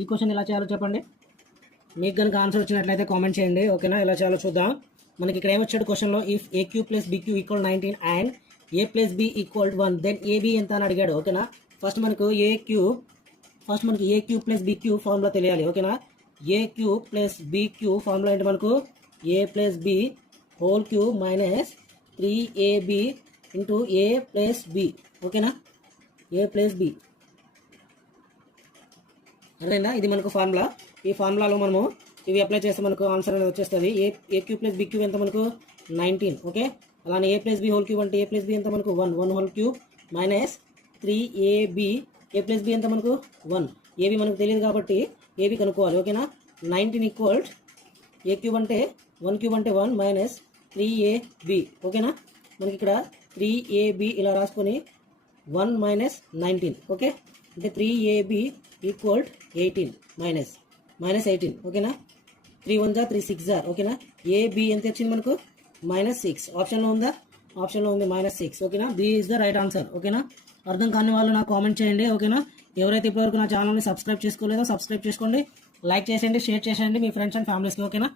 ఈ క్వశ్చన్ ఎలా చేయాలో చెప్పండి. మీకు కనుక ఆన్సర్ వచ్చినట్లయితే కామెంట్ చేయండి. ఓకేనా, ఎలా చేయాలో చూద్దాం. మనకి ఇక్కడ ఏమొచ్చాడు క్వశ్చన్లో, if A Q plus B Q equal 19 and A plus B equal 1 then A B ఎంత అని అడిగాడు. ఓకేనా, ఫస్ట్ మనకు A cube plus B cube formula తెలియాలి. ఓకేనా, A cube plus B cube formula ఏంటి మనకు, A plus B whole cube minus 3ab into A plus B. ఓకేనా, ఏ ప్లస్ బి అదేనా, ఇది మనకు ఫార్ములా. ఈ ఫార్ములాలో మనము ఇవి అప్లై చేస్తే మనకు ఆన్సర్ అనేది వచ్చేస్తుంది. ఏ క్యూబ్ ప్లస్ బి క్యూబ్ ఎంత మనకు 19. ఓకే, అలానే ఏ ప్లస్ బి హోల్ క్యూబ్ అంటే ఏ ప్లస్ బి ఎంత మనకు 1 హోల్ క్యూబ్ మైనస్ 3ab. ఏ ప్లస్ బి ఎంత మనకు 1. ఏబి మనకు తెలియదు కాబట్టి ఏబి కనుక్కోవాలి. ఓకేనా, 19 ఈక్వల్ ఏ క్యూబ్ అంటే 1 క్యూబ్ అంటే 1 మైనస్ 3ab. ఓకేనా, మనకి ఇక్కడ 3ab ఇలా రాసుకొని 1 మైనస్ 19. ఓకే, అంటే 3ab ఈక్వల్ 18 మైనస్ 18. ఓకేనా, 3 1 3 6 ఓకేనా, ఏబి ఎంత వచ్చింది మనకు -6. ఆప్షన్లో ఉందా, ఆప్షన్లో ఉంది -6. ఓకేనా, B is the right answer. ఓకేనా, అర్థం కాని వాళ్ళు నాకు కామెంట్ చేయండి. ఓకేనా, ఎవరైతే ఇప్పటివరకు నా ఛానల్ని సబ్స్క్రైబ్ చేసుకోలేదో సబ్స్క్రైబ్ చేసుకోండి, లైక్ చేసేయండి, షేర్ చేసేయండి మీ ఫ్రెండ్స్ అండ్ ఫ్యామిలీస్కి. ఓకేనా.